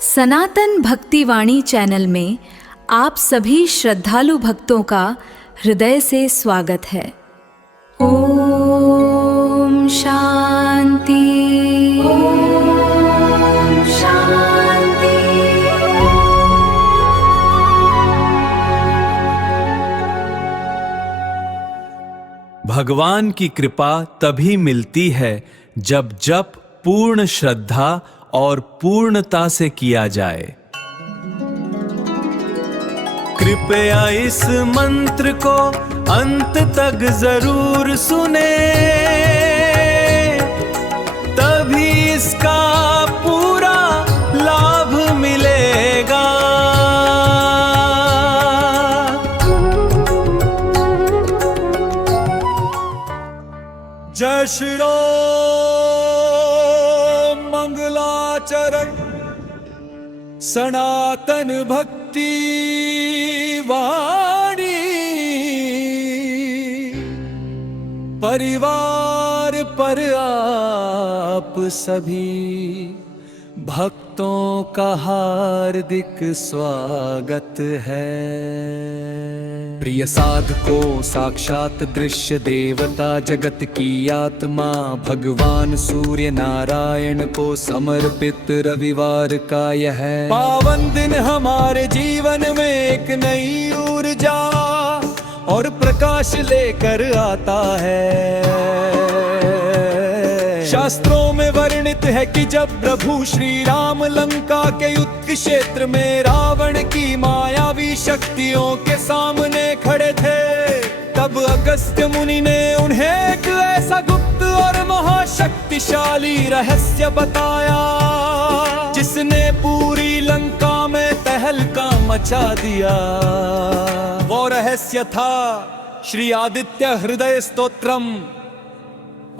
सनातन भक्तिवाणी channel में आप सभी श्रद्धालु भक्तों का हृदय से स्वागत है। ओम शांति, ओम शांति। भगवान की कृपा तभी मिलती है जब जप पूर्ण श्रद्धा और पूर्णता से किया जाए। कृपया इस मंत्र को अंत तक जरूर सुने, तभी इसका पूरा लाभ मिलेगा। जय श्री राम मंगलाचरण सनातन भक्ति वाणी परिवार पर आप सभी भक्तों का हार्दिक स्वागत है। प्रिय साधको, साक्षात दृश्य देवता जगत की आत्मा भगवान सूर्य नारायण को समर्पित रविवार का यह पावन दिन हमारे जीवन में एक नई ऊर्जा और प्रकाश लेकर आता है। शास्त्रों में वर्णित है कि जब प्रभु श्री राम लंका के युद्ध क्षेत्र में रावण की मायावी शक्तियों के सामने खड़े थे, तब अगस्त्य मुनि ने उन्हें एक ऐसा गुप्त और महाशक्तिशाली रहस्य बताया जिसने पूरी लंका में तहलका मचा दिया। वो रहस्य था श्री आदित्य हृदय स्तोत्रम।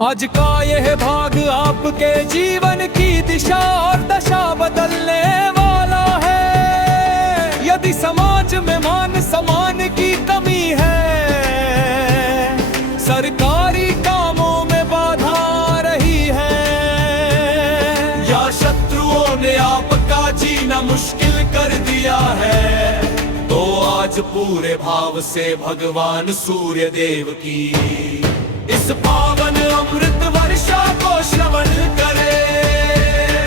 आज का यह भाग आपके जीवन की दिशा और दशा बदलने वाला है। यदि समाज में मान सम्मान की कमी है, सरकारी कामों में बाधा आ रही है, या शत्रुओं ने आपका जीना मुश्किल कर दिया है, तो आज पूरे भाव से भगवान सूर्य देव की इस पावन अमृत वर्षा को श्रवण करें।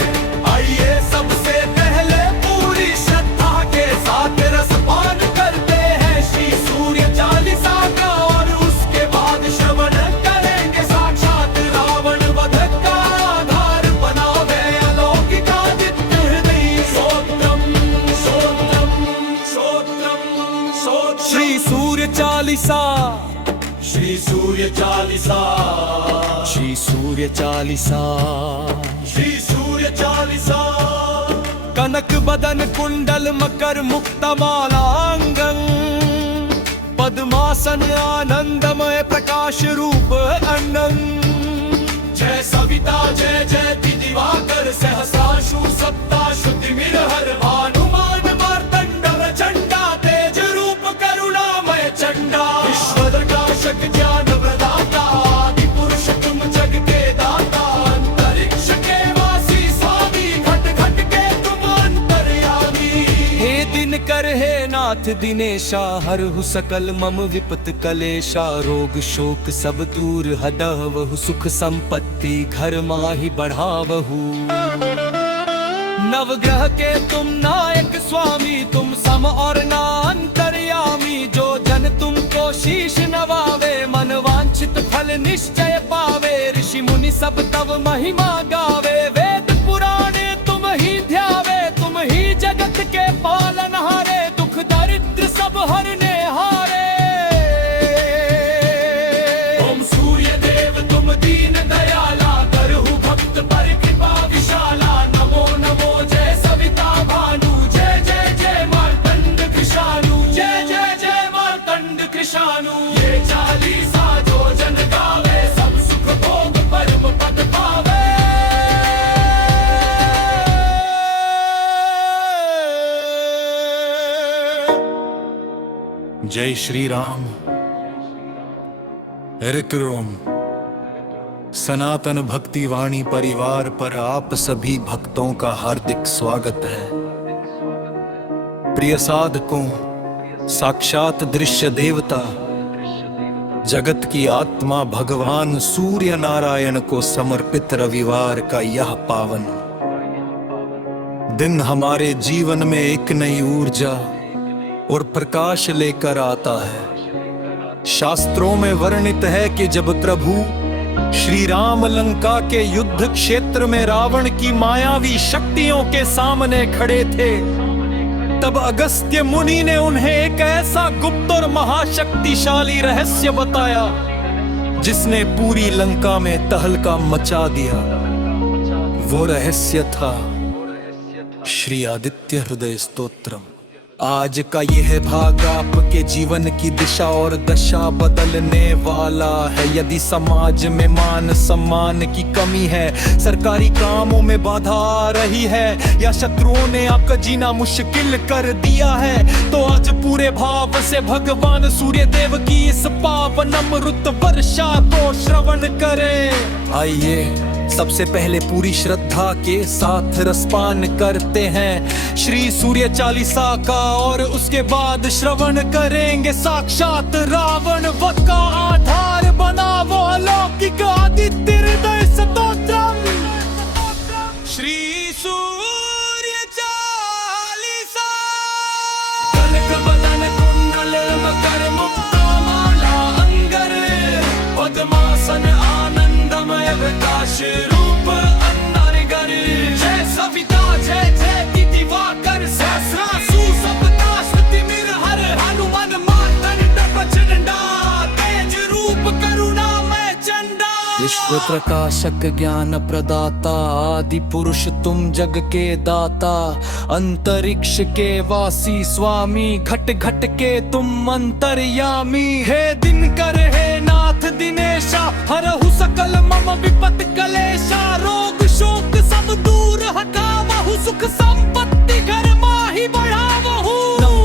आइए सबसे पहले पूरी श्रद्धा के साथ रसपान करते हैं श्री सूर्य चालीसा का, और उसके बाद श्रवण करेंगे साक्षात रावण वध का आधार बनावे अलौकिक आदित्य हृदय स्तोत्रम स्तोत्रम स्तोत्रम स्तोत्रम। श्री सूर्य चालीसा, श्री सूर्य चालीसा, श्री सूर्य चालीसा, श्री सूर्य चालीसा। कनक बदन कुंडल मकर मुक्त मालांगं, पद्मासन आनंदमय प्रकाश रूप अन्नं। जय सविता जय जय दिवाकर सहस्रांशु सप्ता श्रुतिमिर हर भानुमान मार्तंड प्रचंडा तेज रूप करुणामय चंडा। विश्वदर्शक ज्ञान प्रदाता आदि पुरुष तुम जग के दाता। अंतरिक्ष के वासी स्वामी घट घट के तुम अंतर्यामी। हे दिनकर हे नाथ दिनेशा, हरहु सकल मम विपत कलेशा। रोग शोक सब दूर हदहवहु, सुख संपत्ति घर माहि बढ़ावहु। नवग्रह के तुम नायक स्वामी, तुम सम और ना अंतर्यामी। जो जन तुमको शीश नवावे, मन वांछित फल निश्चय पावे। ऋषि मुनि सब तव महिमा गावे, वेद पुराणे तुम ही ध्यावे। तुम ही जगत के पालनहारे, दुख दरिद्र सब हरने हारे। ओम सूर्य देव तुम दीन दयाला, करहु भक्त पर कृपा विशाला। नमो नमो जय सविता भानु, जय जय जय मार्तंड कृशानु, जय जय जय मार्तंड कृशानु। ये चालीसा जो जन गावे, सब सुख भोग परम पद पावे। जय श्री राम। ऋक रोम सनातन भक्ति वाणी परिवार पर आप सभी भक्तों का हार्दिक स्वागत है। प्रिय साधकों, साक्षात दृश्य देवता, जगत की आत्मा भगवान सूर्य नारायण को समर्पित रविवार का यह पावन दिन हमारे जीवन में एक नई ऊर्जा और प्रकाश लेकर आता है। शास्त्रों में वर्णित है कि जब प्रभु श्री राम लंका के युद्ध क्षेत्र में रावण की मायावी शक्तियों के सामने खड़े थे, तब अगस्त्य मुनि ने उन्हें एक ऐसा गुप्त और महाशक्तिशाली रहस्य बताया जिसने पूरी लंका में तहलका मचा दिया। वो रहस्य था श्री आदित्य हृदय स्तोत्रम। आज का यह भाग आपके जीवन की दिशा और दशा बदलने वाला है। यदि समाज में मान सम्मान की कमी है, सरकारी कामों में बाधा आ रही है, या शत्रुओं ने आपका जीना मुश्किल कर दिया है, तो आज पूरे भाव से भगवान सूर्य देव की इस पावन अमृत वर्षा को श्रवण करें। आइए सबसे पहले पूरी श्रद्धा के साथ रसपान करते हैं श्री सूर्य चालीसा का, और उसके बाद श्रवण करेंगे साक्षात रावण वध का आधार बना वो अलौकिक आदित्य हृदय स्तोत्रम। श्री सूर्य चालीसा। कनक बदन कुंडल मकर मुक्ता माला अंगर, पद्मासन आनंदमय प्रकाश रूप अन्नरगर। जय सविता जय जय दिवाकर, सहस्रासु सप्ता श्रुति मिर हर, हनुमान मार्तंड प्रचंडा, तेज रूप करुणामय चंडा। विश्व प्रकाशक ज्ञान प्रदाता, आदि पुरुष तुम जग के दाता, अंतरिक्ष के वासी स्वामी, घट घट के तुम अंतर्यामी। हे दिनकर हे नाथ दिनेशा, हरहु सकल मम विपत कलेशा, रोग शोक सब दूर हटावहु, सुख संपत्ति घर माहि बढ़ावहु।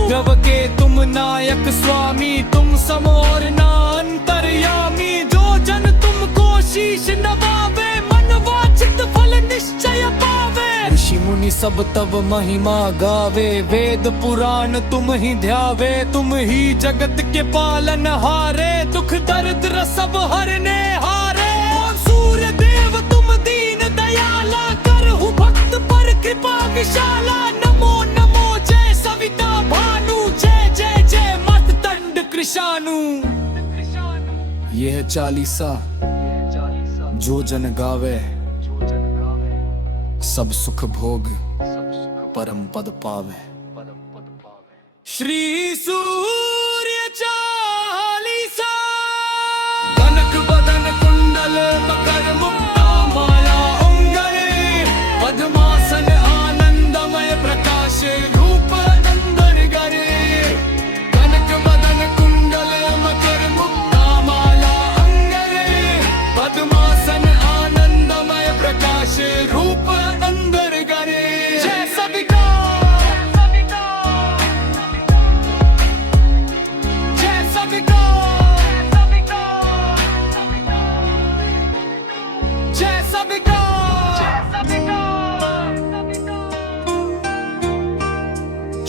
नव के तुम नायक स्वामी, तुम समोर ना अंतर्यामी, जो जन तुमको शीश नवावे, मन वांछित फल निश्चय पावे। ऋषि मुनि सब तब महिमा गावे, वेद पुराण तुम ही ध्यावे, तुम ही जगत के पालन हारे, दुख दर्द सब हरने हारे। सूर्य देव तुम दीन दयाला, करहु भक्त पर कृपा विशाला। नमो नमो जय सविता भानु, जय जय जय मर्तंड कृशानु। यह चालीसा जो जन गावे, सब सुख भोग परम पद पावे। श्री सूर्य चालीसा। कनक बदन कुंडल मकर मुक्ता माला अंगर, पद्मासन आनंदमय प्रकाश रूप अंदरगर। कनक बदन कुंडल मकर मुक्ता माला अंगर, पद्मासन आनंदमय प्रकाश रूप अंदरगर। जय सविता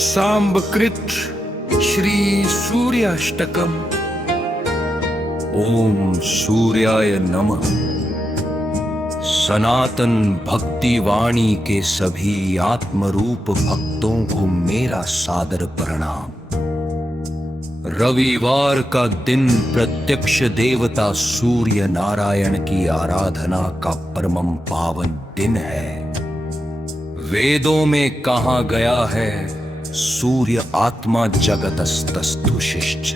सांबकृत श्री सूर्याष्टकम। ओम सूर्याय नमः। सनातन भक्ति वाणी के सभी आत्मरूप भक्तों को मेरा सादर प्रणाम। रविवार का दिन प्रत्यक्ष देवता सूर्य नारायण की आराधना का परम पावन दिन है। वेदों में कहा गया है, सूर्य आत्मा जगतस्तस्तु शिष्ट,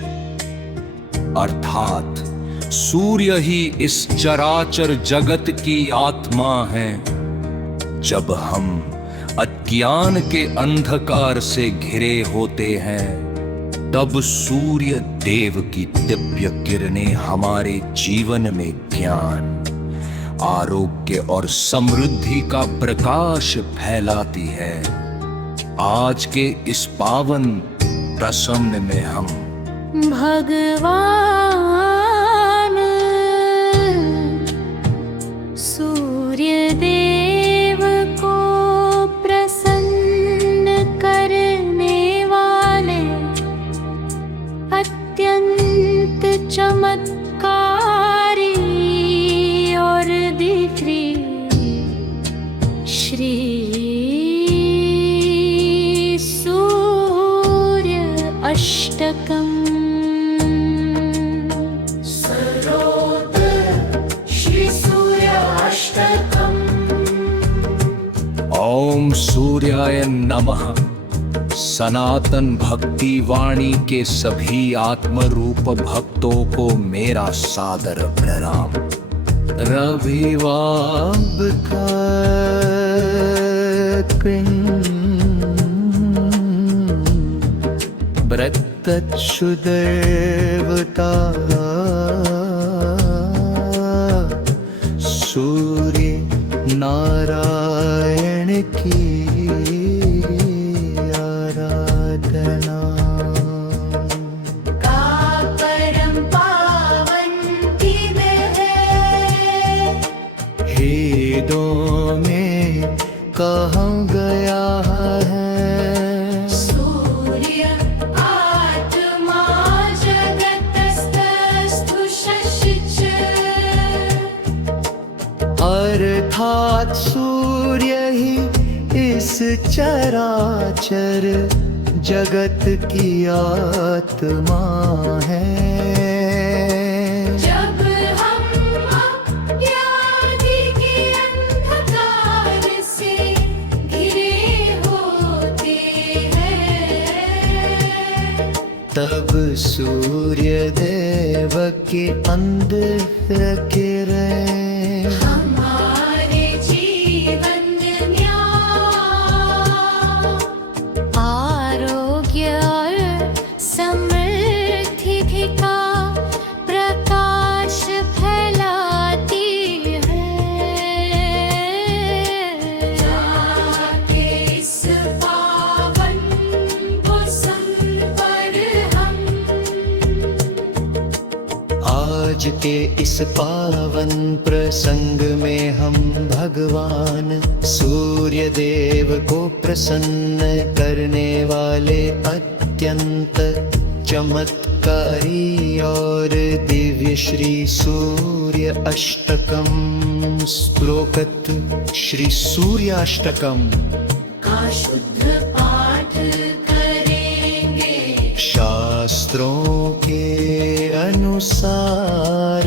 अर्थात सूर्य ही इस चराचर जगत की आत्मा है। जब हम अज्ञान के अंधकार से घिरे होते हैं, तब सूर्य देव की दिव्य किरणें हमारे जीवन में ज्ञान, आरोग्य और समृद्धि का प्रकाश फैलाती है। आज के इस पावन प्रसन्न में हम भगवान सूर्य देव को प्रसन्न करने वाले ओम सूर्याय नमः। सनातन भक्ति वाणी के सभी आत्मरूप भक्तों को मेरा सादर प्रणाम। रविवार का व्रतच्छुदेवता सूर्य नारायण की आराधना। का परम पावन दिन है, वेदों में कहा गया है, सूर्य आत्मा जगतस्तस्थु शशिच। अर्थात सूर्य ही इस चराचर जगत की आत्मा है। जब हम अज्ञान के अंधकार से घिरे होते हैं, तब सूर्य देव के अंदर किरण हमारे जीवन में आरोग्य और समृद्धि का प्रकाश फैलाती है। जाके इस पावन मौसम पर हम आज के इस पावन प्रसंग में हम भगवान सूर्य देव को प्रसन्न करने वाले अत्यंत चमत्कारी और दिव्य श्री सूर्य अष्टकम स्तोत्रत श्री सूर्याष्टकम का शुद्ध पाठ करेंगे। शास्त्रों के अनुसार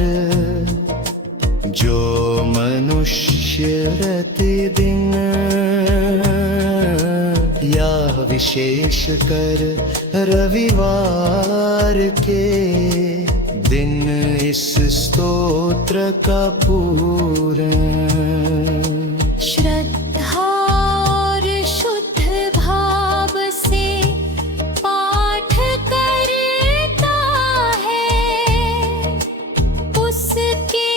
जो मनुष्य प्रतिदिन या विशेष कर रविवार के दिन इस स्तोत्र का पूर्ण श्रद्धा और शुद्ध भाव से पाठ करता है, उसके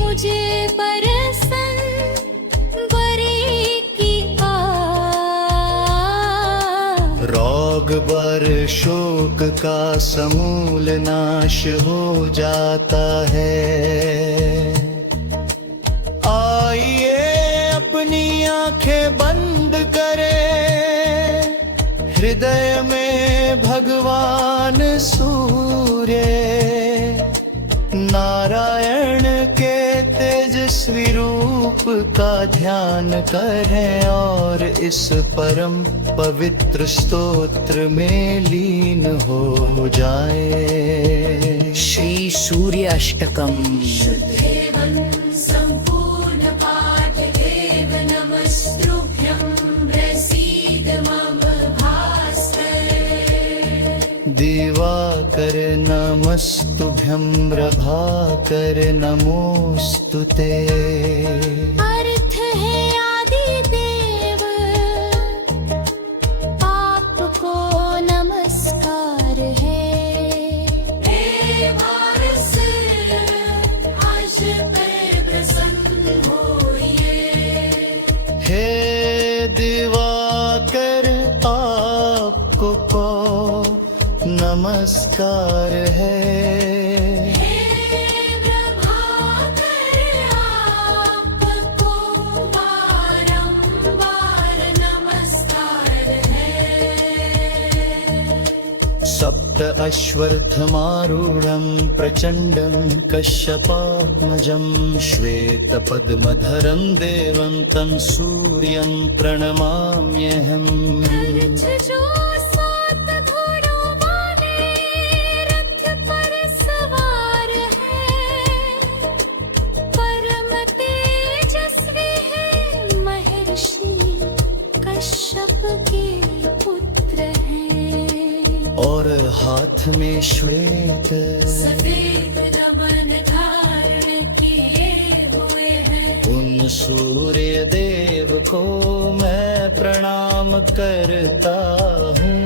मुझे बरसन बरी की रोग बर शोक का समूल नाश हो जाता है। आइए अपनी आंखें बंद करें, हृदय में भगवान सूर्य नारायण के तेजस्वी रूप का ध्यान करें और इस परम पवित्र स्तोत्र में लीन हो जाए। श्री सूर्य अष्टकम। शुद्धेवं संपूर्ण पाठ देव नमस्तुभ्यं प्रसीद मम भास्कर। दिवाकर नमस्तुभ्यं प्रभाकर नमोस्तुते। अर्थ है आदि देव आपको नमस्कार है। आज पर प्रसन्न होइए। हे दिवाकर आपको नमस्कार है। आपको बारंबार नमस्कार है। सप्त अश्वत्थमारूढं प्रचण्डं कश्यपात्मजं श्वेतपद्मधरं देवं तं सूर्यं प्रणमाम्यहम्। जो सात घोड़ों वाले रथ पर सवार है, परम तेजस्वी है महर्षि हाथ में श्वेत सफेद रमन धारण किए हुए हैं। उन सूर्य देव को मैं प्रणाम करता हूँ।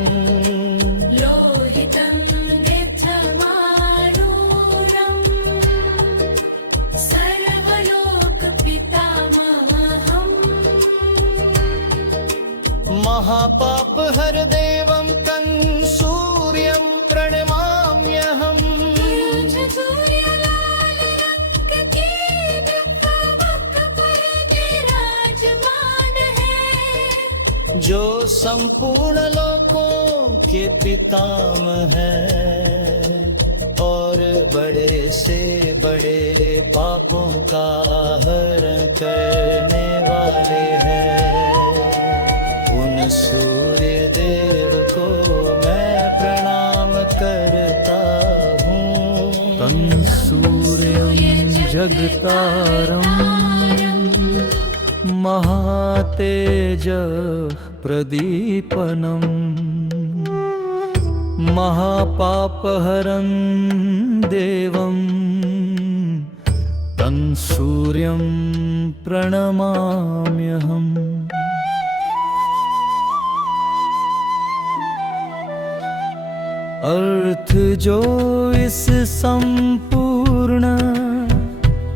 लोहितं नित्यमारूढं सर्वलोक पितामहम्। महापाप हर देवं तं सूर्यं प्रणमाम्यहम्। सूर्यलाल रंग के नखवक पर विराजमान है। जो संपूर्ण लोकों के पितामह है और बड़े से बड़े पापों का हरण करने वाले हैं। उन सूर्य देव को मैं प्रणाम करता हूँ। तं सूर्यं जगतारं महातेज प्रदीपनं महापापहरं देवं तं सूर्यं प्रणमाम्यहम्। अर्थ जो इस संपूर्ण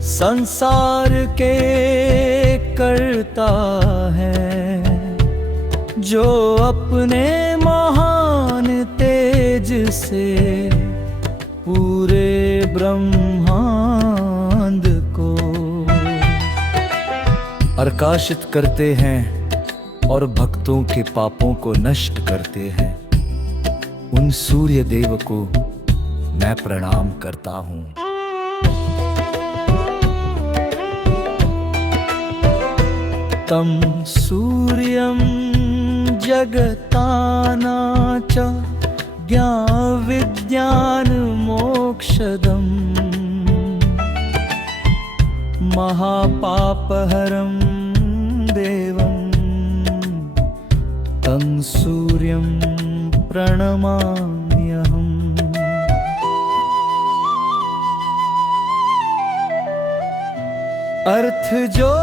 संसार के करता है, जो अपने महान तेज से पूरे ब्रह्मांड को प्रकाशित करते हैं और भक्तों के पापों को नष्ट करते हैं, उन सूर्य देव को मैं प्रणाम करता हूँ। तं सूर्यं जगताना च ज्ञानविज्ञान मोक्षदम् महापापहरं देवं तं सूर्यं प्रणमाम्यहम्। अर्थ जो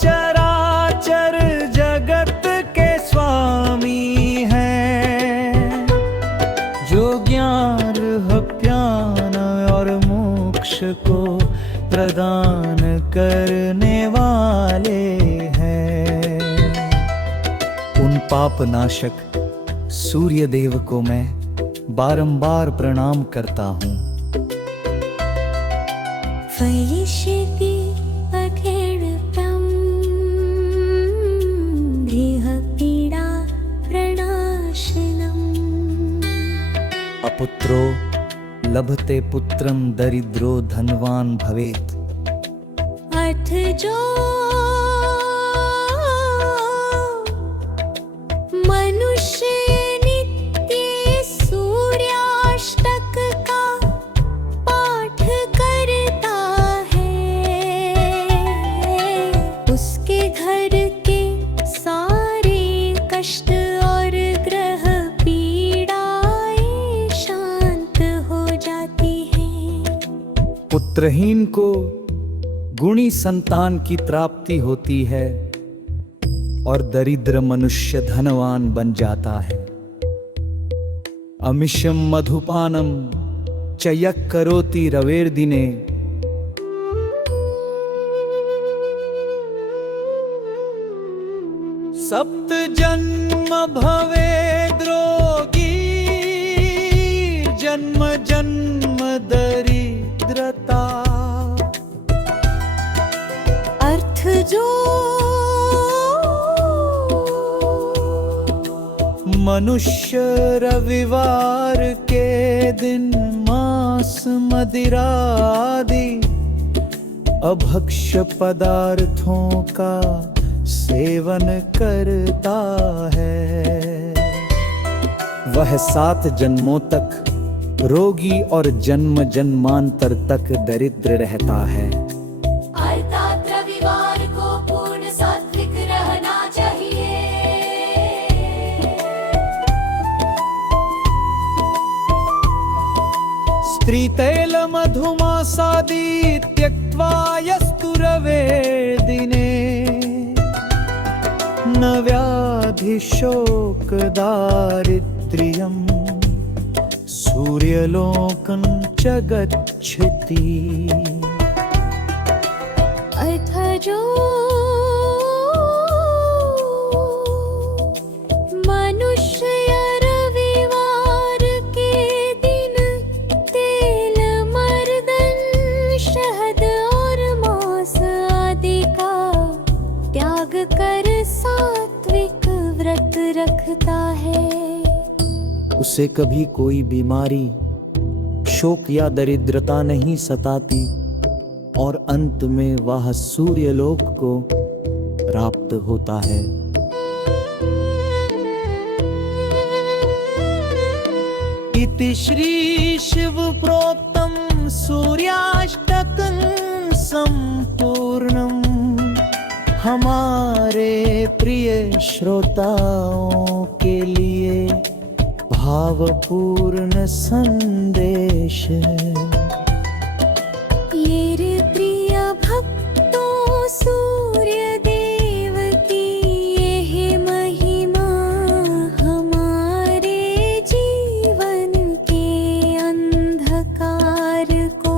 चराचर जगत के स्वामी हैं, जो ज्ञान ज्ञान और मोक्ष को प्रदान करने वाले हैं, उन पाप नाशक सूर्य देव को मैं बारंबार प्रणाम करता हूँ। फयिष्यति अखेडतं देहपीडा प्रणाशनम्। अपुत्रो लभते पुत्रं दरिद्रो धनवान भवेत्। अर्थ जो मनुष्य नित्य सूर्याष्टक का पाठ करता है, उसके घर के सारे कष्ट और ग्रह पीड़ाएं शांत हो जाती हैं। पुत्रहीन को गुणी संतान की प्राप्ति होती है और दरिद्र मनुष्य धनवान बन जाता है। अमिषम मधुपानम चयक करोति रवेर्दिने। सप्त जन्म भवेद् रोगी जन्म जन्म दरिद्रता। अर्थ जो मनुष्य रविवार के दिन मांस मदिरा आदि अभक्ष्य पदार्थों का सेवन करता है, वह 7 जन्मों तक रोगी और जन्म जन्मांतर तक दरिद्र रहता है। अर्थात रविवार को पूर्ण सात्विक रहना चाहिए। त्रितैलमधुमासादि त्यक्त्वा यस्तु रवे दिने न व्याधिशोकदारिद्र्यं सूर्यलोकं च गच्छति। अथ जो मनुष्य रविवार के दिन तेल मर्दन शहद और मांस आदि का त्याग कर सात्विक व्रत रखता है, उसे कभी कोई बीमारी, शोक या दरिद्रता नहीं सताती और अंत में वह सूर्यलोक को प्राप्त होता है। इति श्री शिव प्रोक्तम सूर्याष्टकं संपूर्णम। हमारे प्रिय श्रोताओं के लिए भावपूर्ण संदेश है। ये प्रिय भक्तों सूर्य देव की यह महिमा हमारे जीवन के अंधकार को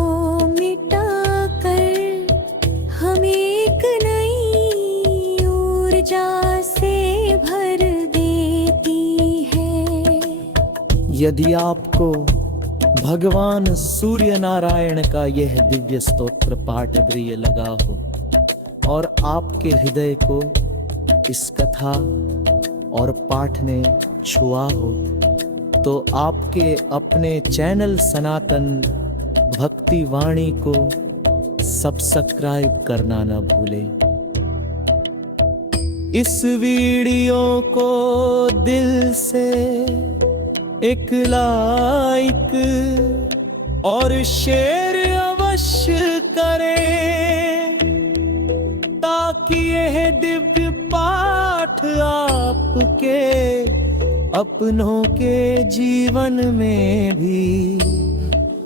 मिटाकर हमें एक नई ऊर्जा से भर देती है। यदि आपको भगवान सूर्य नारायण का यह दिव्य स्तोत्र पाठ प्रिय लगा हो और आपके हृदय को इस कथा और पाठ ने छुआ हो, तो आपके अपने चैनल सनातन भक्ति वाणी को सब्सक्राइब करना न भूलें। इस वीडियो को दिल से एक लाइक और शेयर अवश्य करें, ताकि यह दिव्य पाठ आपके अपनों के जीवन में भी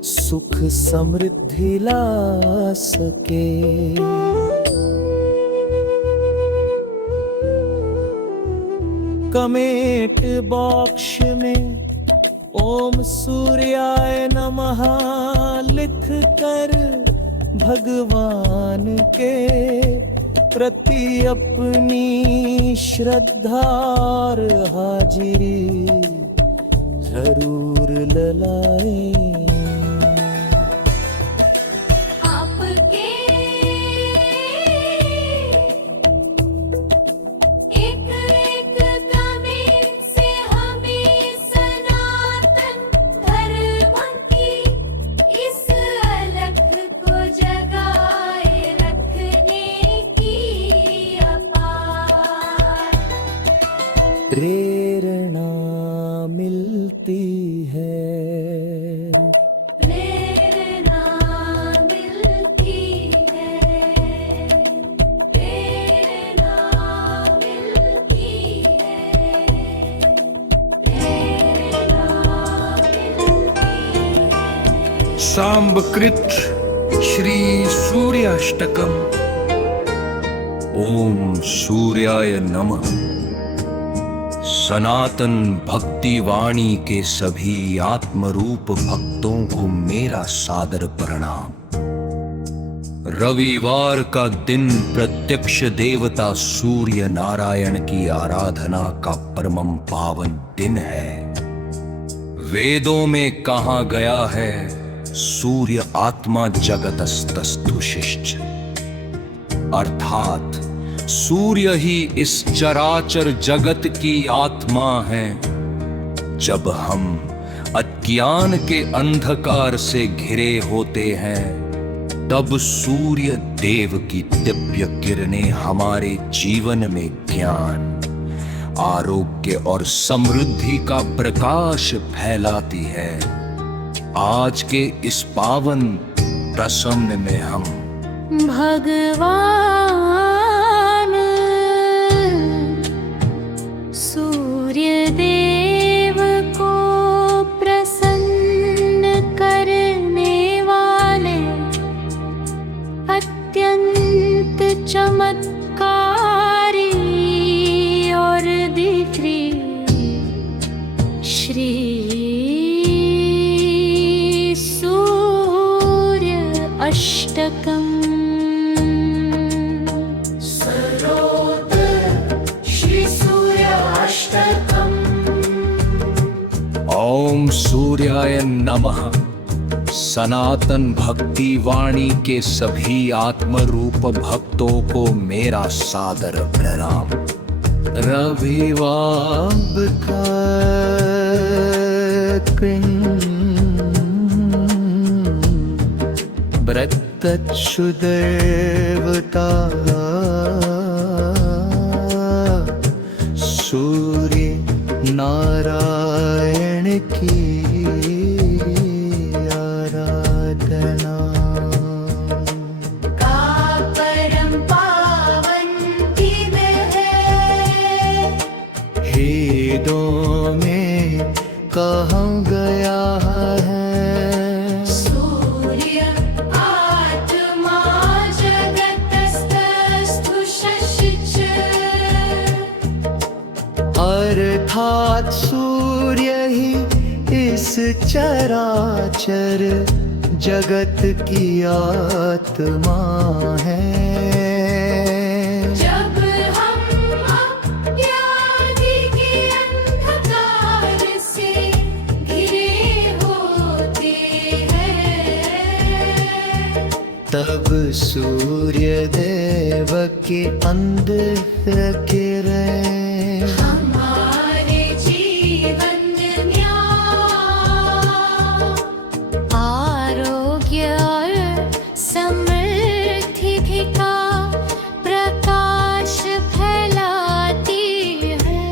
सुख समृद्धि ला सके। कमेंट बॉक्स में ओम सूर्याय नमः लिख कर भगवान के प्रति अपनी श्रद्धा और हाजिरी जरूर ललाएं। आपके एक एक कमेंट से हमें सनातन धर्म की इस अलख को जगाए रखने की अपार प्रेरणा मिलती है। प्रेरणा मिलती है, प्रेरणा मिलती है, प्रेरणा मिलती है। सांबकृत श्री सूर्याष्टकम। ओम सूर्याय नमः। सनातन भक्ति वाणी के सभी आत्मरूप भक्तों को मेरा सादर प्रणाम। रविवार का दिन प्रत्यक्ष देवता सूर्य नारायण की आराधना का परमम पावन दिन है। वेदों में कहा गया है, सूर्य आत्मा जगतस्तस्तु शिष्ट, अर्थात सूर्य ही इस चराचर जगत की आत्मा है। जब हम अज्ञान के अंधकार से घिरे होते हैं, तब सूर्य देव की दिव्य किरणें हमारे जीवन में ज्ञान, आरोग्य और समृद्धि का प्रकाश फैलाती है। आज के इस पावन प्रसंग में हम भगवान सूर्य देव को प्रसन्न करने ओम सूर्याय नमः। सनातन भक्ति वाणी के सभी आत्मरूप भक्तों को मेरा सादर प्रणाम। रविवार का व्रतच्छुदेवता सूर्य नारायण की आराधना। का परम पावन दिन है, वेदों में कहा गया है, सूर्य आत्मा जगतस्तस्थु शशिच। अर्थात सूर्य ही इस चराचर जगत की आत्मा है। जब हम अज्ञाति के अंधकार से घिरे होते हैं, तब सूर्य देव के अंदर किरण हमारे जीवन में आरोग्य और समृद्धि का प्रकाश फैलाती है।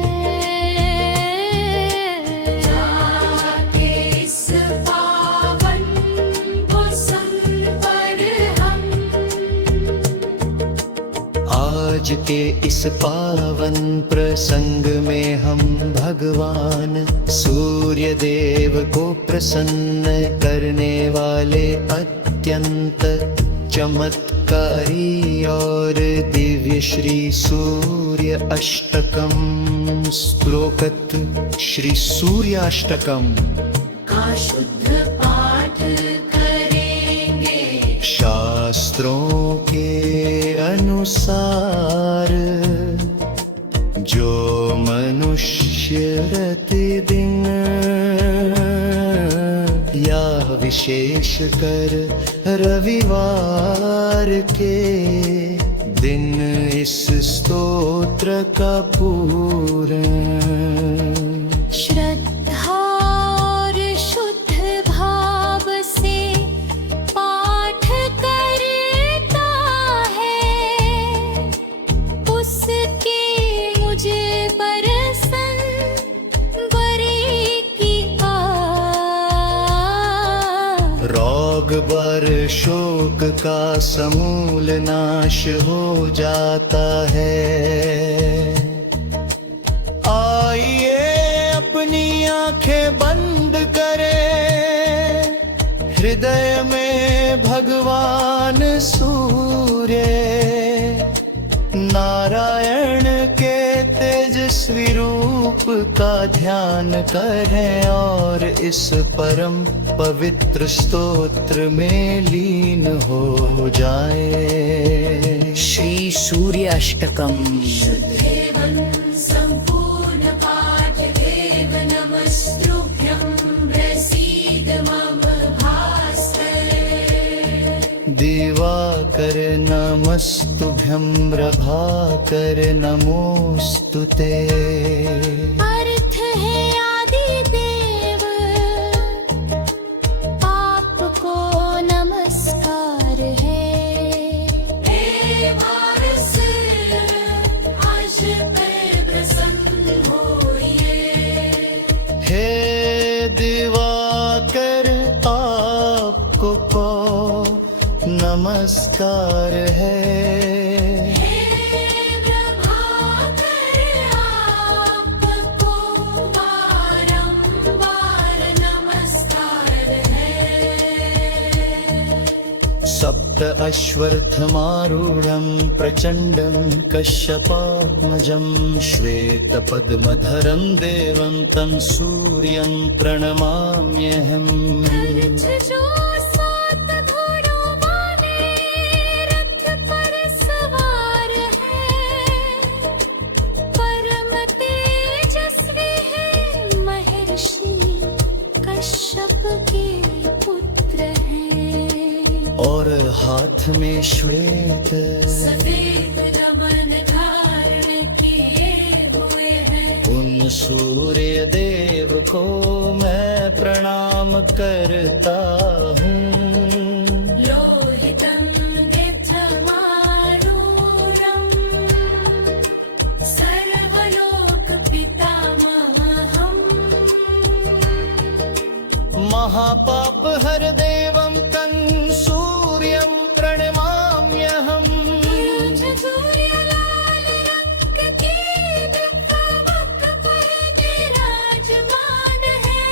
जाके इस पावन मौसम पर हम आज के इस पावन प्रसंग में हम भगवान सूर्य देव को प्रसन्न करने वाले अत्यंत चमत्कारी और दिव्य श्री सूर्य अष्टकम श्लोकत श्री सूर्य अष्टकम का शुद्ध पाठ करेंगे। शास्त्रों के अनुसार जो मनुष्य प्रतिदिन या विशेष कर रविवार के दिन इस स्तोत्र का पूर्ण श्रद्धा और शुद्ध भाव से पाठ करता है, उसके मुझे बरसन बरे की रोग बर शोक का समूल नाश हो जाता है। आइए अपनी आंखें बंद करें, हृदय में भगवान सूर्य नारायण के तेजस्वी रूप का ध्यान करें और इस परम पवित्र स्तोत्र में लीन हो जाए। श्री सूर्य अष्टकम। देवं संपूर्ण पाठ देव नमस्तुभ्यं प्रसीद मम भास्कर। दिवाकर नमस्तुभ्यं प्रभाकर नमोस्तुते। अर्थ है आदि देव आपको नमस्कार है। आज पर प्रसन्न होइए। हे दिवाकर आपको नमस्कार है। हे प्रभाकर आपको बारंबार नमस्कार है। सप्त अश्वत्थमारूढं प्रचण्डं कश्यपात्मजं श्वेतपद्मधरं देवं तं सूर्यं प्रणमाम्यहम्। जो सात घोड़ों वाले रथ पर सवार है, परम तेजस्वी है महर्षि कंठ में श्वेत सफेद रमन धारण किए हुए हैं। उन सूर्य देव को मैं प्रणाम करता हूँ। लोहितं नेत्रमारूरं सर्वलोक पितामहम्। महापाप हर देवं तं सूर्यं प्रणमाम्यहम्। सूर्यलाल रंग के दिव्यवक् पर विराजमान है।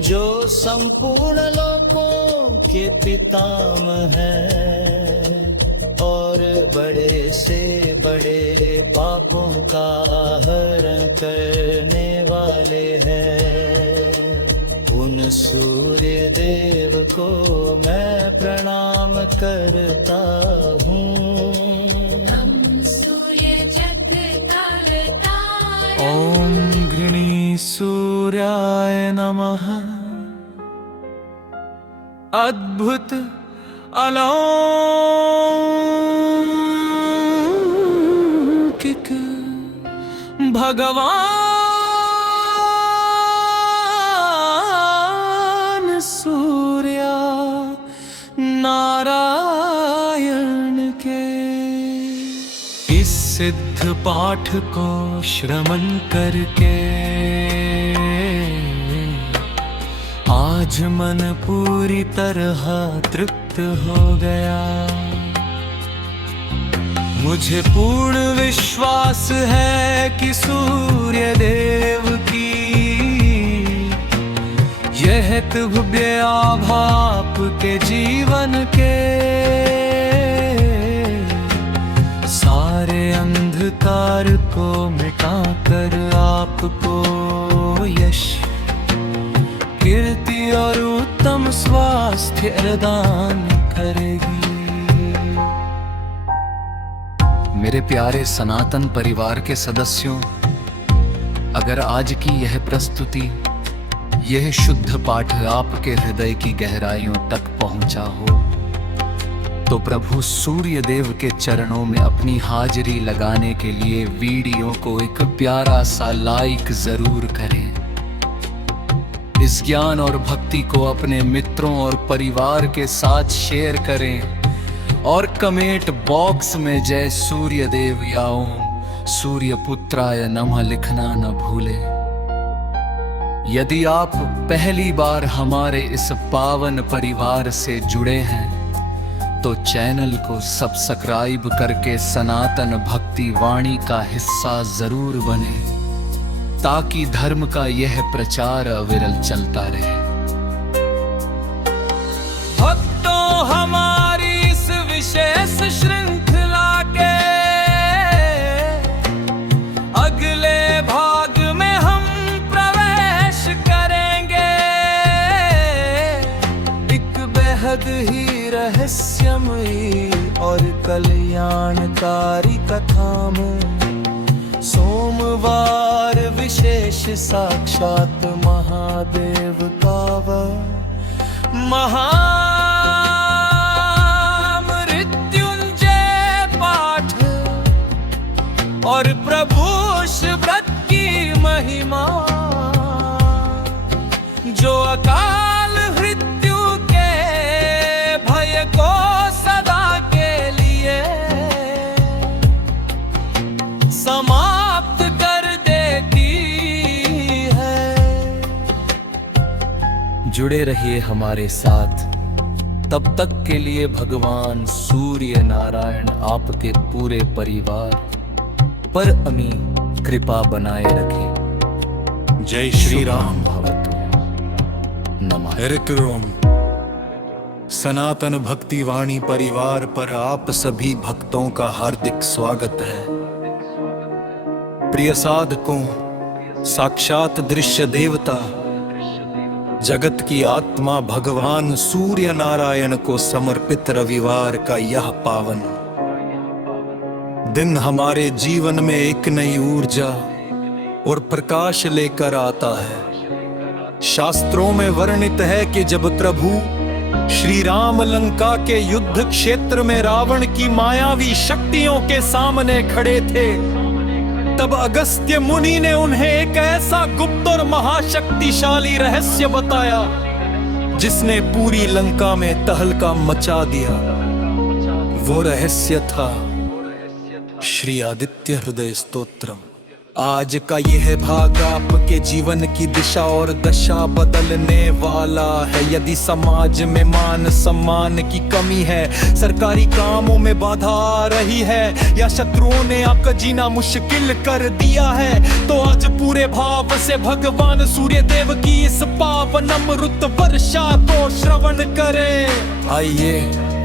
जो संपूर्ण लोकों के पितामह हैं और बड़े से बड़े पापों का हरण करने वाले हैं। उन सूर्य देव को मैं प्रणाम करता हूँ। हम सूर्य जगतारता ॐ गृणी सूर्याय नमः। अद्भुत अलौकिक भगवान सूर्या नारायण के इस सिद्ध पाठ को श्रवण करके आज मन पूरी तरह तृप्त हो गया। मुझे पूर्ण विश्वास है कि सूर्य देव की यह दिव्य आभा आपके जीवन के सारे अंधकार को मिटाकर आपको यश, कीर्ति और उत्तम स्वास्थ्य प्रदान करेगी। मेरे प्यारे सनातन परिवार के सदस्यों, अगर आज की यह प्रस्तुति, यह शुद्ध पाठ आपके हृदय की गहराइयों तक पहुंचा हो तो प्रभु सूर्य देव के चरणों में अपनी हाजिरी लगाने के लिए वीडियो को एक प्यारा सा लाइक जरूर करें। इस ज्ञान और भक्ति को अपने मित्रों और परिवार के साथ शेयर करें और कमेंट बॉक्स में जय सूर्य देव या ओम सूर्य पुत्राय नमः लिखना न भूलें। यदि आप पहली बार हमारे इस पावन परिवार से जुड़े हैं तो चैनल को सब्सक्राइब करके सनातन भक्ति वाणी का हिस्सा जरूर बने ताकि धर्म का यह प्रचार अविरल चलता रहे। भक्तों, हमारी इस विशेष श्रृंखला के अगले भाग में हम प्रवेश करेंगे एक बेहद ही रहस्यमयी और कल्याणकारी कथा में। सोमवार विशेष साक्षात महादेव का महामृत्युंजय पाठ और प्रभु व्रत की महिमा, जो अकाल मृत्यु के भय को सदा के लिए समाप्त कर देती है। जुड़े रहिए हमारे साथ, तब तक के लिए भगवान सूर्य नारायण आपके पूरे परिवार पर अमी कृपा बनाए रखे। जय श्री राम। भवतु नमः। हरिक रोम। सनातन भक्ति वाणी परिवार पर आप सभी भक्तों का हार्दिक स्वागत है। प्रिय साधकों, साक्षात दृश्य देवता जगत की आत्मा भगवान सूर्य नारायण को समर्पित रविवार का यह पावन दिन हमारे जीवन में एक नई ऊर्जा और प्रकाश लेकर आता है। शास्त्रों में वर्णित है कि जब प्रभु श्री राम लंका के युद्ध क्षेत्र में रावण की मायावी शक्तियों के सामने खड़े थे, तब अगस्त्य मुनि ने उन्हें एक ऐसा गुप्त और महाशक्तिशाली रहस्य बताया जिसने पूरी लंका में तहलका मचा दिया। वो रहस्य था श्री आदित्य हृदय स्तोत्रम। आज का यह भाग आपके जीवन की दिशा और दशा बदलने वाला है। यदि समाज में मान सम्मान की कमी है, सरकारी कामों में बाधा आ रही है, या शत्रुओं ने आपका जीना मुश्किल कर दिया है, तो आज पूरे भाव से भगवान सूर्य देव की इस पावन अमृत वर्षा को श्रवण करें। आइए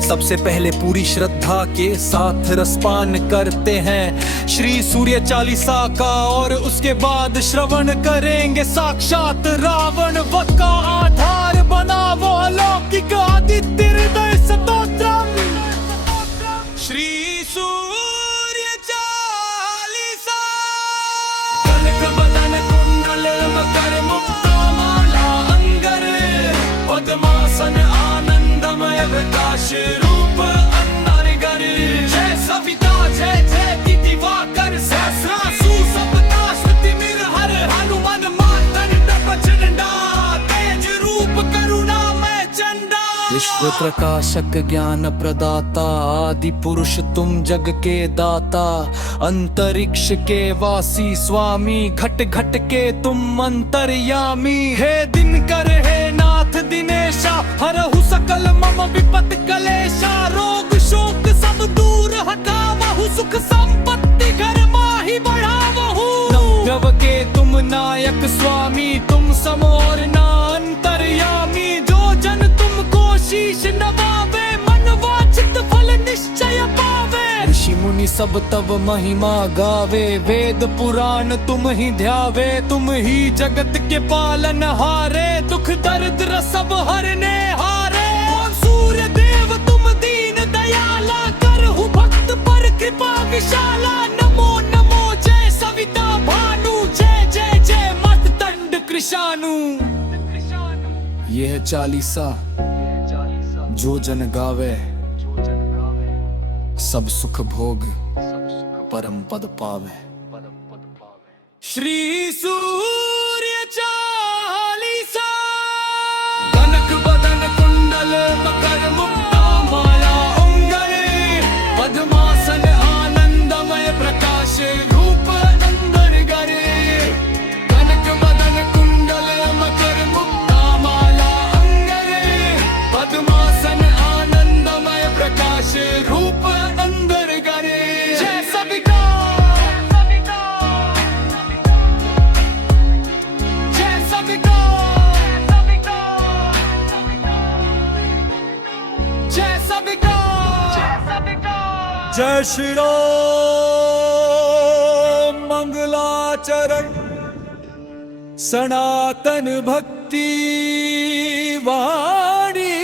सबसे पहले पूरी श्रद्धा के साथ रसपान करते हैं श्री सूर्य चालीसा का, और उसके बाद श्रवण करेंगे साक्षात रावण वध का आधार बना वो अलौकिक आदित्य हृदय स्तोत्रम। श्री सूर्य चालीसा। कनक बदन कुंडल मकर मुक्ता माला अंगर, पद्मासन आनंदमय प्रकाश रूप अंतर्गर। जय सविता जय जय दिवाकर, सहस्रासु सप्ता स्तुति मिर हर, हनुमान मातंड प्रचंडा, तेज रूप करुणामय चंडा। विश्व प्रकाशक ज्ञान प्रदाता, आदि पुरुष तुम जग के दाता, अंतरिक्ष के वासी स्वामी, घट घट के तुम अंतर्यामी। हे दिनकर हे नाथ दिनेशा, हरहु सकल मम विपत कलेशा, रोग शोक सब दूर हटावहु, सुख संपत्ति घर माही बढ़ावहु। नव के तुम नायक स्वामी, तुम सम और ना अंतर्यामी, जो जन तुमको शीश नवावे, मन वांछित फल निश्चय पावे। ऋषि मुनि सब तब महिमा गावे, वेद पुराण तुम ही ध्यावे, तुम ही जगत के पालन हारे, दुख दर्द सब हरने हारे। सूर्य देव तुम दीन दयाला, करहु भक्त पर कृपा विशाला। नमो नमो जय सविता भानु, जय जय जय मर्तंड कृशानु। यह चालीसा जो जन गावे, सब सुख भोग परम पद पावे। श्री सूर्य चालीसा। कनक बदन कुंडल मकर मुक्ता माला अंगर, पद्मासन आनंदमय प्रकाश रूप अंतर्गर। कनक बदन कुंडल मकर मुक्ता माला अंगर, पद्मासन आनंदमय प्रकाश रूप अंतर्गर। जय सविता जय सविता जय सविता। जय श्री राम मंगलाचरण, सनातन भक्ति वाणी।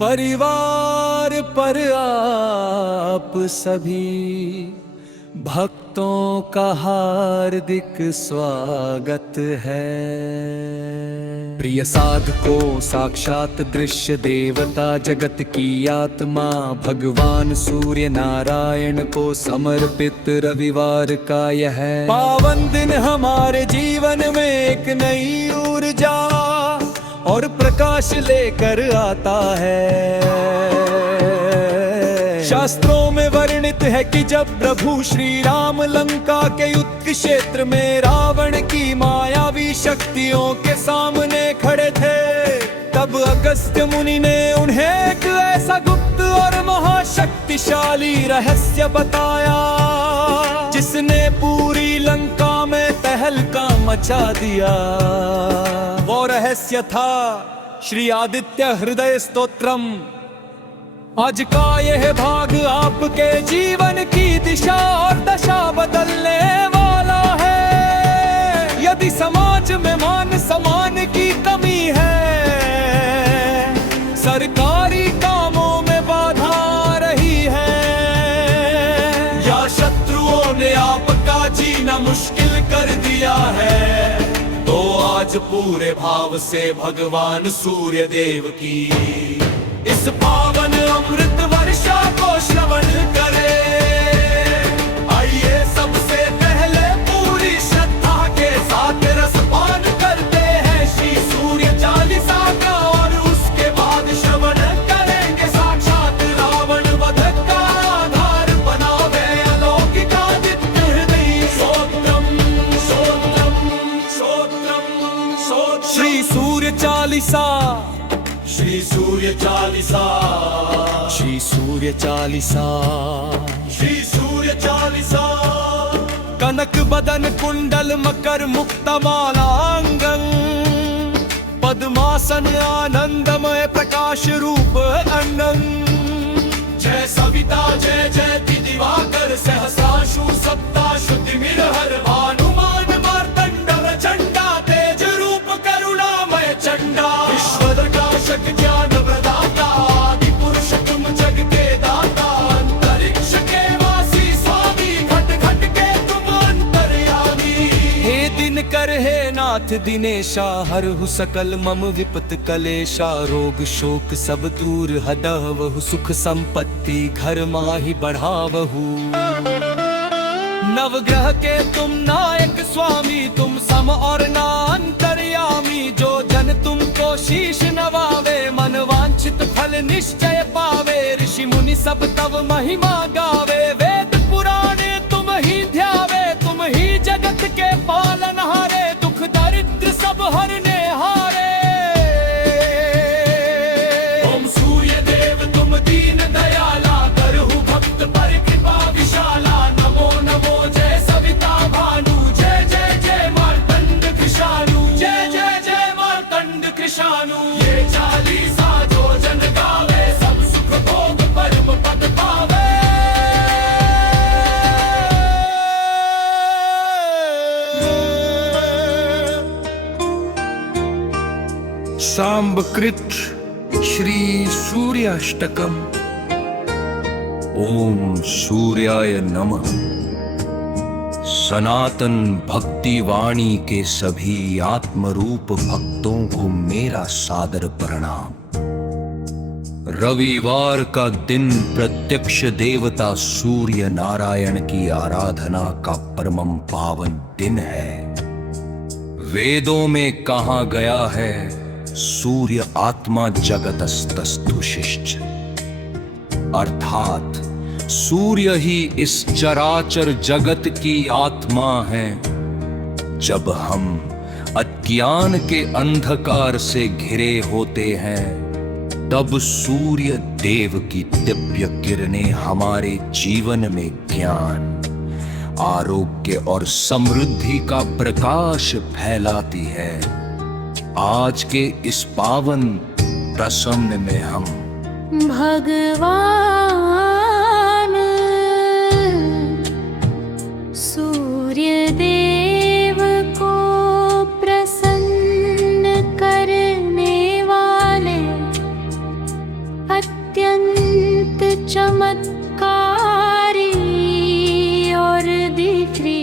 परिवार पर आप सभी भक्तों का हार्दिक स्वागत है। प्रिय साधको, साक्षात दृश्य देवता जगत की आत्मा, भगवान सूर्य नारायण को समर्पित रविवार का यह पावन दिन हमारे जीवन में एक नई ऊर्जा और प्रकाश लेकर आता है। शास्त्रों में वर्णित है कि जब प्रभु श्री राम लंका के युद्ध क्षेत्र में रावण की मायावी शक्तियों के सामने खड़े थे, तब अगस्त्य मुनि ने उन्हें एक ऐसा गुप्त और महाशक्तिशाली रहस्य बताया जिसने पूरी लंका में तहलका मचा दिया। वो रहस्य था श्री आदित्य हृदय स्तोत्रम। आज का यह भाग आपके जीवन की दिशा और दशा बदलने वाला है। यदि समाज में मान सम्मान की कमी है, सरकारी कामों में बाधा आ रही है, या शत्रुओं ने आपका जीना मुश्किल कर दिया है, तो आज आज पूरे भाव से भगवान सूर्य देव की इस पावन अमृत वर्षा को श्रवण करे। आइए सबसे पहले पूरी श्रद्धा के साथ रसपान करते हैं श्री सूर्य चालीसा का, और उसके बाद श्रवण करेंगे साक्षात रावण वध का आधार बनावे अलौकिक आदित्य हृदय स्तोत्रम स्तोत्रम स्तोत्रम स्तोत्रम। श्री सूर्य चालीसा, श्री सूर्य चालीसा, श्री सूर्य चालीसा, श्री सूर्य चालीसा। कनक बदन कुंडल मकर मुक्त मालांगं, पद्मासन आनंदमय प्रकाश रूप अन्नं। जय सविता जय जयति दिवाकर सहस्रांशु सप्ताश्रुतिमिर हर भानुमान मार्तंड प्रचंडा तेज रूप करुणामय चंडा। विश्वदर्शक ज्ञान प्रदाता आदि पुरुष तुम जग के दाता। अंतरिक्ष के वासी स्वामी घट घट के तुम अंतर्यामी। हे दिनकर हे नाथ दिनेशा, हरहु सकल मम विपत कलेशा। रोग शोक सब दूर हटवहु, सुख संपत्ति घर माहि बढ़ावहु। नवग्रह के तुम नायक स्वामी, तुम सम और ना अंतर्यामी। जो जन तुमको शीश नवावे, मन वांछित फल निश्चय पावे। ऋषि मुनि सब तव महिमा गावे, वेद पुराण तुम ही ध्यावे। तुम ही जगत के पालनहारे, दुख दरिद्र सब हरने हारे। ओम सूर्य देव तुम दीन दयाला, करहु भक्त पर कृपा विशाला। नमो नमो जय सविता भानु, जय जय जय मार्तंड कृशानु। जय जय जय मार्तंड कृशानु। ये चालीसा जो जन गावे, सब सुख भोग परम पद पावे। सांबकृत श्री सूर्याष्टकम। ओम सूर्याय नमः। सनातन भक्ति वाणी के सभी आत्मरूप भक्तों को मेरा सादर प्रणाम। रविवार का दिन प्रत्यक्ष देवता सूर्य नारायण की आराधना का परमम पावन दिन है। वेदों में कहा गया है, सूर्य आत्मा जगतस्तस्तु शिष्ट, अर्थात सूर्य ही इस चराचर जगत की आत्मा है। जब हम अज्ञान के अंधकार से घिरे होते हैं, तब सूर्य देव की दिव्य किरणें हमारे जीवन में ज्ञान, आरोग्य और समृद्धि का प्रकाश फैलाती है। आज के इस पावन प्रसंग में हम भगवान सूर्य देव को प्रसन्न करने वाले अत्यंत चमत्कारी और दिव्य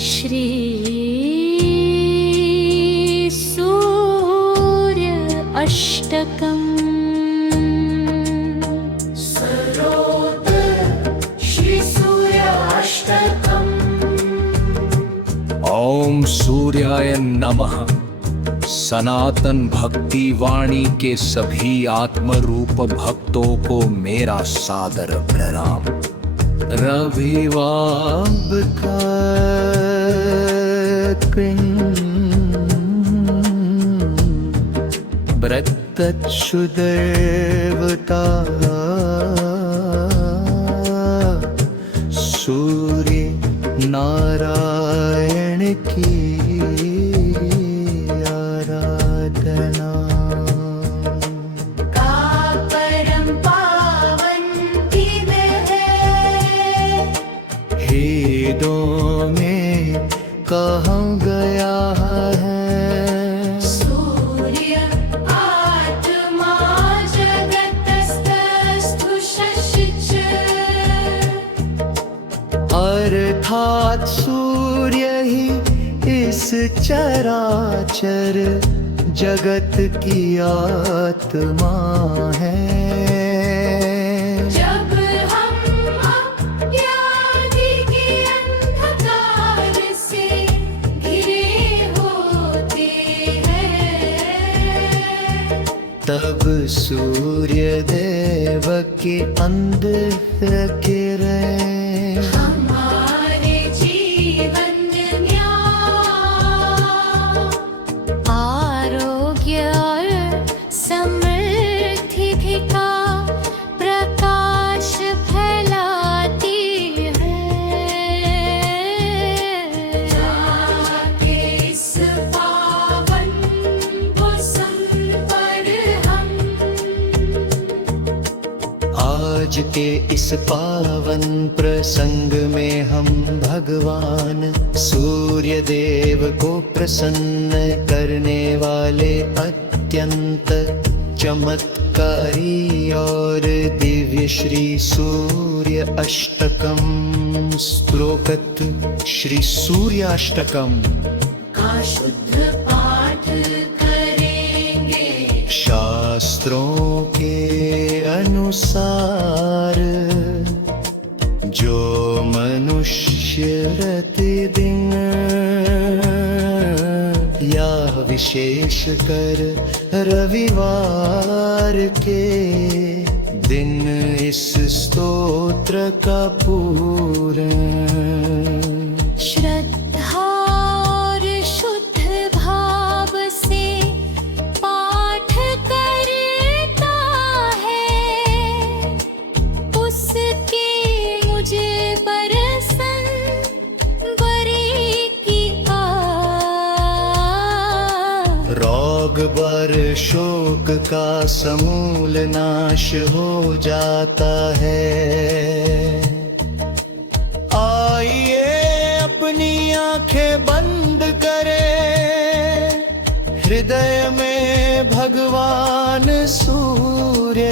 श्री सूर्य अष्टकम। ओम सूर्याय नमः। सनातन भक्ति वाणी के सभी आत्मरूप भक्तों को मेरा सादर प्रणाम। रविवार का प्रत्यक्ष देवता सूर्य नारायण की आराधना का परम पावन दिन है। वेदों में कहा गया है, सूर्य आत्मा जगतस्तस्तु शशिच, अर्थात सूर्य ही इस इस चराचर जगत की आत्मा है। जब हम अज्ञानी के अंधकार से घिरे होते हैं, तब सूर्य देव की अंधकार किरण हमारे जीवन में आरोग्य और समृद्धि का प्रकाश फैलाती है। जाके इस पावन मौसम पर हम आज के इस पावन प्रसंग में हम भगवान सूर्य देव को प्रसन्न करने वाले अत्यंत चमत्कारी और दिव्य श्री सूर्य अष्टकम स्तोत्रत श्री सूर्य अष्टकम का शुद्ध पाठ करेंगे। शास्त्रों के अनुसार जो मनुष्य प्रतिदिन या विशेष कर रविवार के दिन इस स्तोत्र का पूर्ण श्रद्धा और शुद्ध भाव से पाठ करता है, उसके मुझे बरसन बरी की रोग बर शोक का समूल नाश हो जाता है। आइए अपनी आंखें बंद करें, हृदय में भगवान सूर्य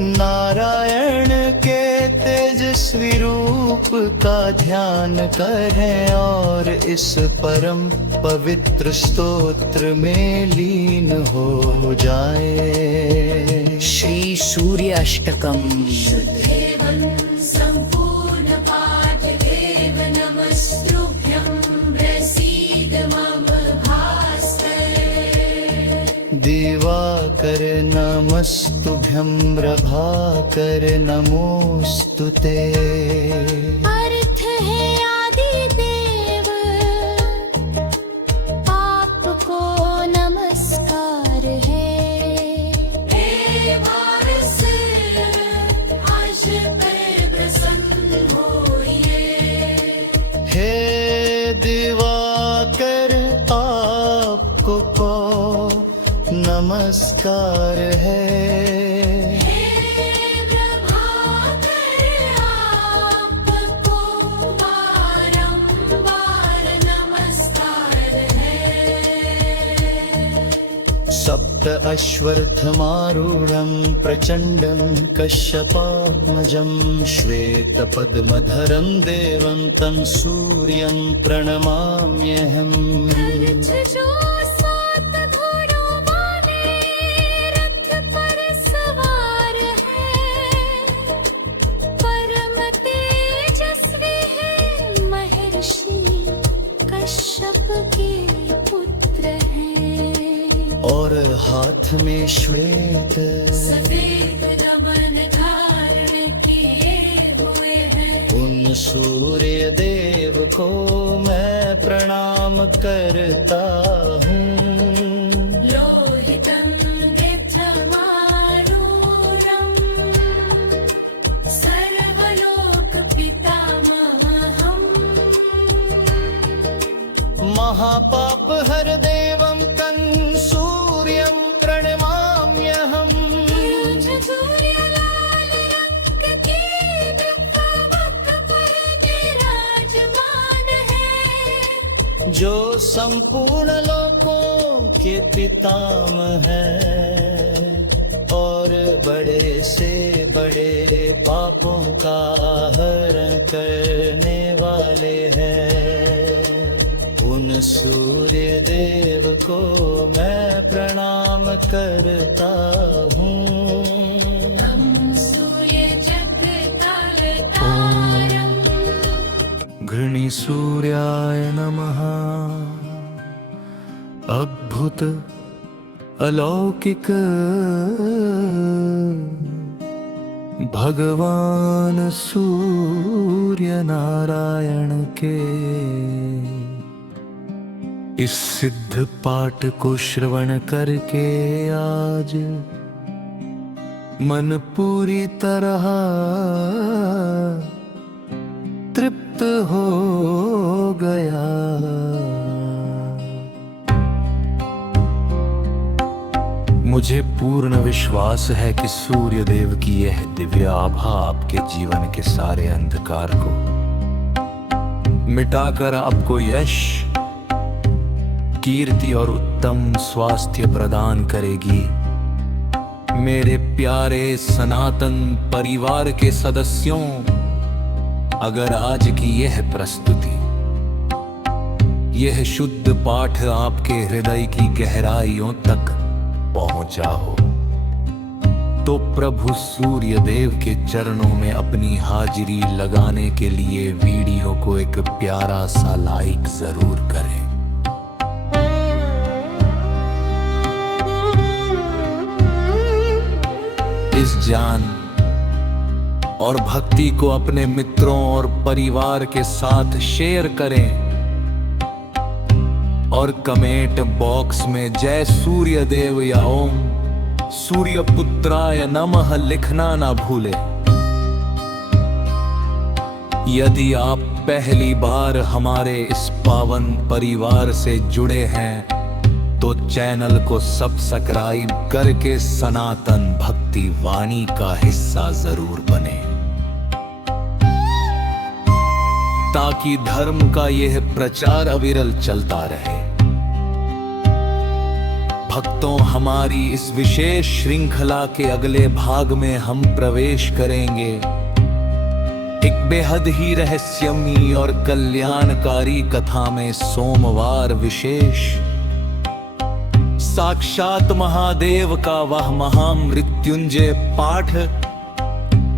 नारायण के तेजस्वी रूप का ध्यान करें और इस परम पवित्र स्तोत्र में लीन हो जाए। श्री सूर्य अष्टकम। शुद्धेवं संपूर्ण पाठ देव नमस्तुभ्यं प्रसीद मम भास्कर। दिवाकर नमस्तुभ्यं प्रभाकर नमोस्तुते। अर्थ है आदि देव आपको नमस्कार है। भारत आज पर प्रसन्न होइए। हे दिवाकर आपको नमस्कार है। सप्त अश्वत्थमारूढं प्रचण्डं कश्यपात्मजं श्वेतपद्मधरं देवं तं सूर्यं प्रणमाम्यहम्। जो सात घोड़ों वाले रथ पर सवार है, परम तेजस्वी है, महर्षि कश्यप के पुत्र हैं। और हाथ में श्वेत सफेद रमन धारण किए हुए हैं। उन सूर्य देव को मैं प्रणाम करता हूँ। लोहितं नेत्रमारूढं सर्वलोक पितामहम्। महापाप हर देवं तं सूर्यं प्रणमाम्यहम्। सूर्यलाल रंग के कवच पर विराजमान है। जो संपूर्ण लोकों के पितामह हैं और बड़े से बड़े पापों का हरण करने वाले हैं। सूर्य देव को मैं प्रणाम करता हूँ। सूर्य जगतारतारं घृणी सूर्याय नमः। अद्भुत अलौकिक भगवान सूर्य नारायण के इस सिद्ध पाठ को श्रवण करके आज मन पूरी तरह तृप्त हो गया। मुझे पूर्ण विश्वास है कि सूर्य देव की यह दिव्य आभा आपके जीवन के सारे अंधकार को मिटाकर आपको यश, कीर्ति और उत्तम स्वास्थ्य प्रदान करेगी। मेरे प्यारे सनातन परिवार के सदस्यों, अगर आज की यह प्रस्तुति, यह शुद्ध पाठ आपके हृदय की गहराइयों तक पहुंचा हो तो प्रभु सूर्य देव के चरणों में अपनी हाजिरी लगाने के लिए वीडियो को एक प्यारा सा लाइक जरूर करें। इस ज्ञान और भक्ति को अपने मित्रों और परिवार के साथ शेयर करें और कमेंट बॉक्स में जय सूर्य देव या ओम सूर्य पुत्राय नमः लिखना ना भूले। यदि आप पहली बार हमारे इस पावन परिवार से जुड़े हैं तो चैनल को सब्सक्राइब करके सनातन भक्ति वाणी का हिस्सा जरूर बने, ताकि धर्म का यह प्रचार अविरल चलता रहे। भक्तों, हमारी इस विशेष श्रृंखला के अगले भाग में हम प्रवेश करेंगे एक बेहद ही रहस्यमयी और कल्याणकारी कथा में। सोमवार विशेष साक्षात महादेव का वह महामृत्युंजय पाठ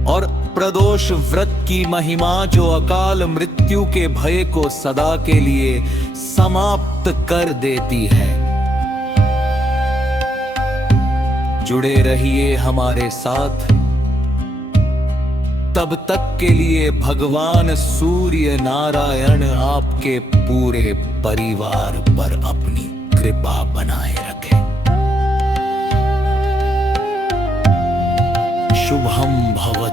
और प्रदोष व्रत की महिमा जो अकाल मृत्यु के भय को सदा के लिए समाप्त कर देती है। जुड़े रहिए हमारे साथ। तब तक के लिए भगवान सूर्य नारायण आपके पूरे परिवार पर अपनी कृपा बनाए रखे। शुभम भवतु।